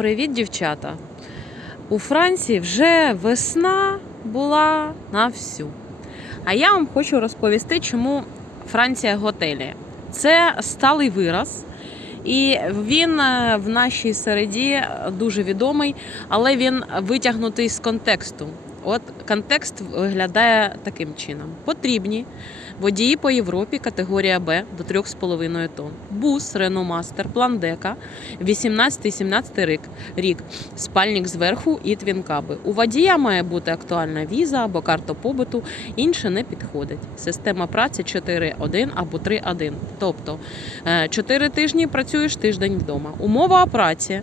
привіт, дівчата! У Франції вже весна була на всю. А я вам хочу розповісти, чому Франція готелі. Це сталий вираз, і він е, в нашій середі дуже відомий, але він витягнутий з контексту. От контекст виглядає таким чином: потрібні водії по Європі категорія Б до 3,5 тонн. Бус, Рено Мастер, Пландека, 18-17 рік, рік, спальник зверху і твінкаби. У водія має бути актуальна віза або карта побуту, інше не підходить. Система праці 4.1 або 3.1. Тобто 4 тижні працюєш тиждень вдома. Умова праці.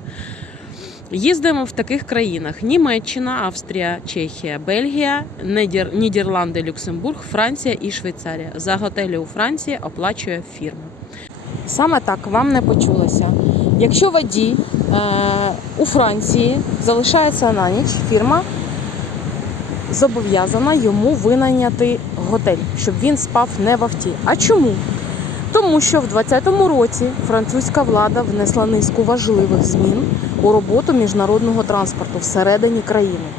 Їздимо в таких країнах: Німеччина, Австрія, Чехія, Бельгія, Нідер... Нідерланди, Люксембург, Франція і Швейцарія. За готелі у Франції оплачує фірма. Саме так вам не почулося. Якщо водій е, у Франції залишається на ніч, фірма зобов'язана йому винайняти готель, щоб він спав не в авті. А чому? Тому що в 2020 році французька влада внесла низку важливих змін у роботу міжнародного транспорту всередині країни.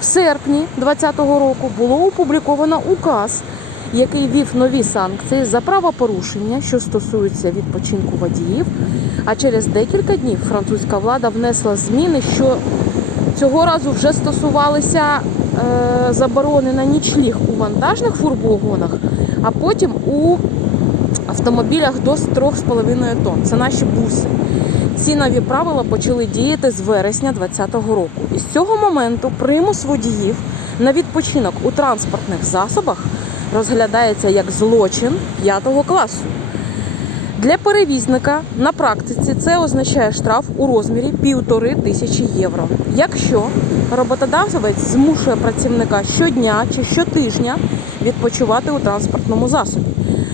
В серпні 2020 року було опубліковано указ, який вів нові санкції за правопорушення, що стосуються відпочинку водіїв. А через декілька днів французька влада внесла зміни, що цього разу вже стосувалися е, заборони на нічліг у вантажних фургонах, а потім у автомобілях до 3,5 тонн. Це наші буси. Ці нові правила почали діяти з вересня 2020 року. І з цього моменту примус водіїв на відпочинок у транспортних засобах розглядається як злочин 5 класу. Для перевізника на практиці це означає штраф у розмірі півтори тисячі євро. Якщо роботодавець змушує працівника щодня чи щотижня відпочивати у транспортному засобі.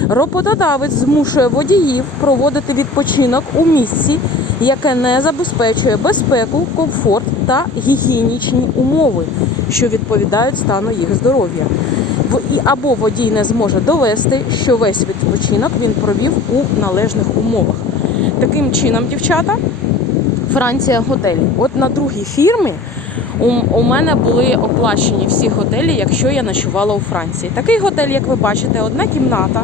Роботодавець змушує водіїв проводити відпочинок у місці, яке не забезпечує безпеку, комфорт та гігієнічні умови, що відповідають стану їх здоров'я. Або водій не зможе довести, що весь відпочинок він провів у належних умовах. Таким чином, дівчата, Франція готелі. От на другій фірмі у, у мене були оплачені всі готелі, якщо я ночувала у Франції. Такий готель, як ви бачите, одна кімната,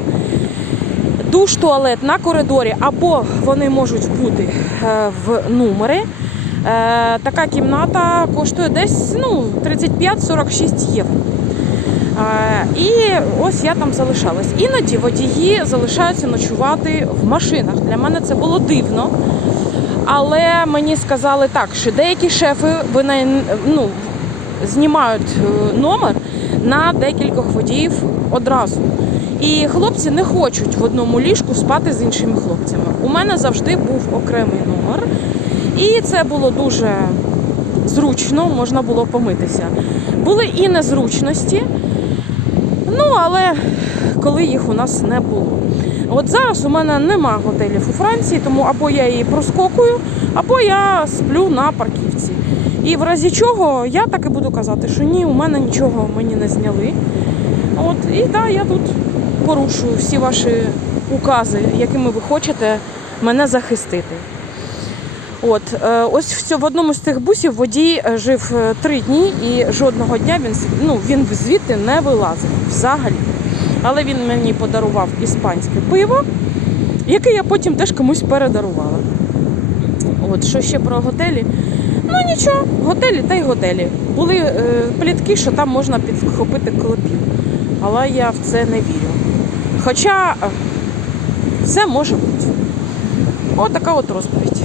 душ, туалет на коридорі, або вони можуть бути е, в номері. Е, така кімната коштує десь ну, 35-46 євро. Е, І ось я там залишалась. Іноді водії залишаються ночувати в машинах. Для мене це було дивно. Але мені сказали так, що деякі шефи винай- ну, знімають е, номер на декількох водіїв одразу. І хлопці не хочуть в одному ліжку спати з іншими хлопцями. У мене завжди був окремий номер, і це було дуже зручно, можна було помитися. Були і незручності, ну але коли їх у нас не було. От зараз у мене нема готелів у Франції, тому або я її проскокую, або я сплю на парківці. І в разі чого я так і буду казати, що ні, у мене нічого мені не зняли. От і так, да, я тут порушую всі ваші укази, якими ви хочете мене захистити. От, е, ось в, одному з цих бусів водій е, жив е, три дні і жодного дня він, ну, він звідти не вилазив взагалі. Але він мені подарував іспанське пиво, яке я потім теж комусь передарувала. От, що ще про готелі? Ну нічого, готелі та й готелі. Були е, плітки, що там можна підхопити клопів. Але я в це не вірю. Хоча е, все може бути. Отака от розповідь.